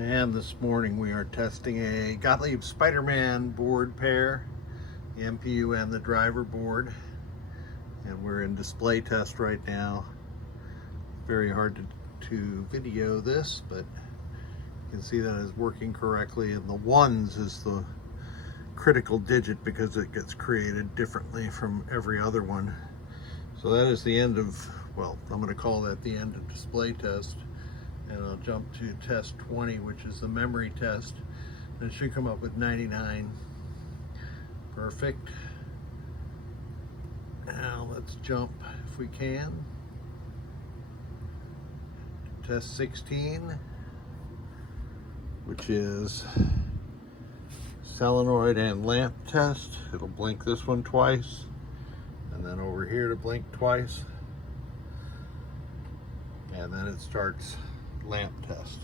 And this morning we are testing a Gottlieb Spiderman board pair, the MPU and the driver board. And we're in display test right now. Very hard to video this, but you can see that it's working correctly. And the ones is the critical digit because it gets created differently from every other one. So that is the end of, well, I'm going to call that the end of display test. And I'll jump to test 20, which is the memory test. And it should come up with 99. Perfect. Now let's jump, if we can, to test 16, which is solenoid and lamp test. It'll blink this one twice, and then over here to blink twice, and then it starts lamp test.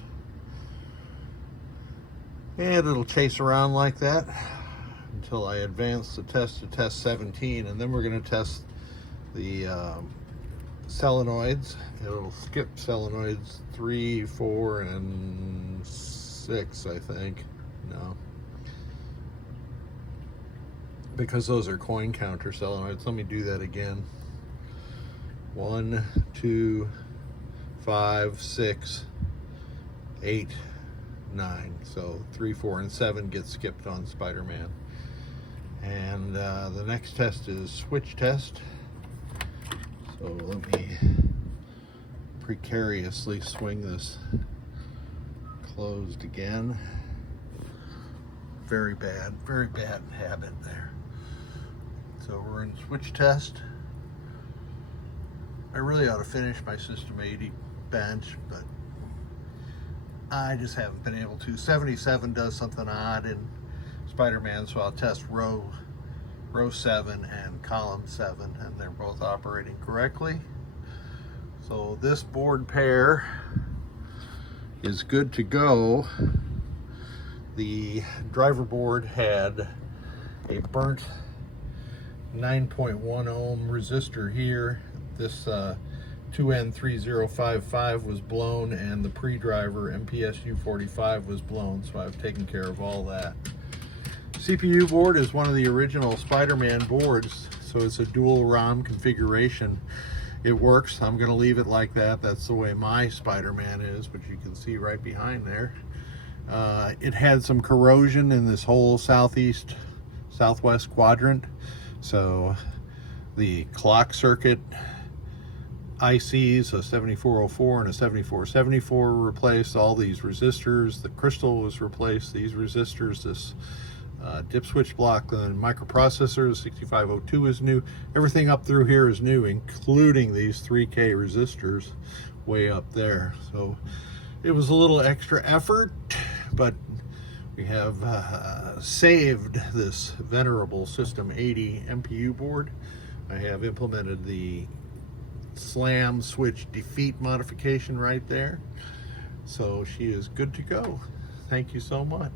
And it'll chase around like that until I advance the test to test 17, and then we're going to test the solenoids. It'll skip solenoids 3, 4, and 6, I think. No, because those are coin counter solenoids. Let me do that again. 1, 2, 5, 6, 8, 9. So 3, 4, and 7 get skipped on Spiderman. And the next test is switch test. So let me precariously swing this closed again. Very bad habit there. So we're in switch test. I really ought to finish my System 80 bench, but I just haven't been able to. 77 does something odd in Spiderman, so I'll test row 7 and column 7, and they're both operating correctly. So this board pair is good to go. The driver board had a burnt 9.1 ohm resistor here. This 2N3055 was blown, and the pre-driver MPSU45 was blown, so I've taken care of all that. CPU board is one of the original Spiderman boards, so it's a dual ROM configuration. It works. I'm going to leave it like that. That's the way my Spiderman is, which you can see right behind there. It had some corrosion in this whole southwest quadrant, so the clock circuit ICs, a 7404 and a 7474, were replaced. All these resistors, the crystal was replaced, these resistors, this dip switch block, the microprocessor, the 6502 is new. Everything up through here is new, including these 3K resistors way up there. So it was a little extra effort, but we have saved this venerable System 80 MPU board. I have implemented the slam switch defeat modification right there, so she is good to go. Thank you so much.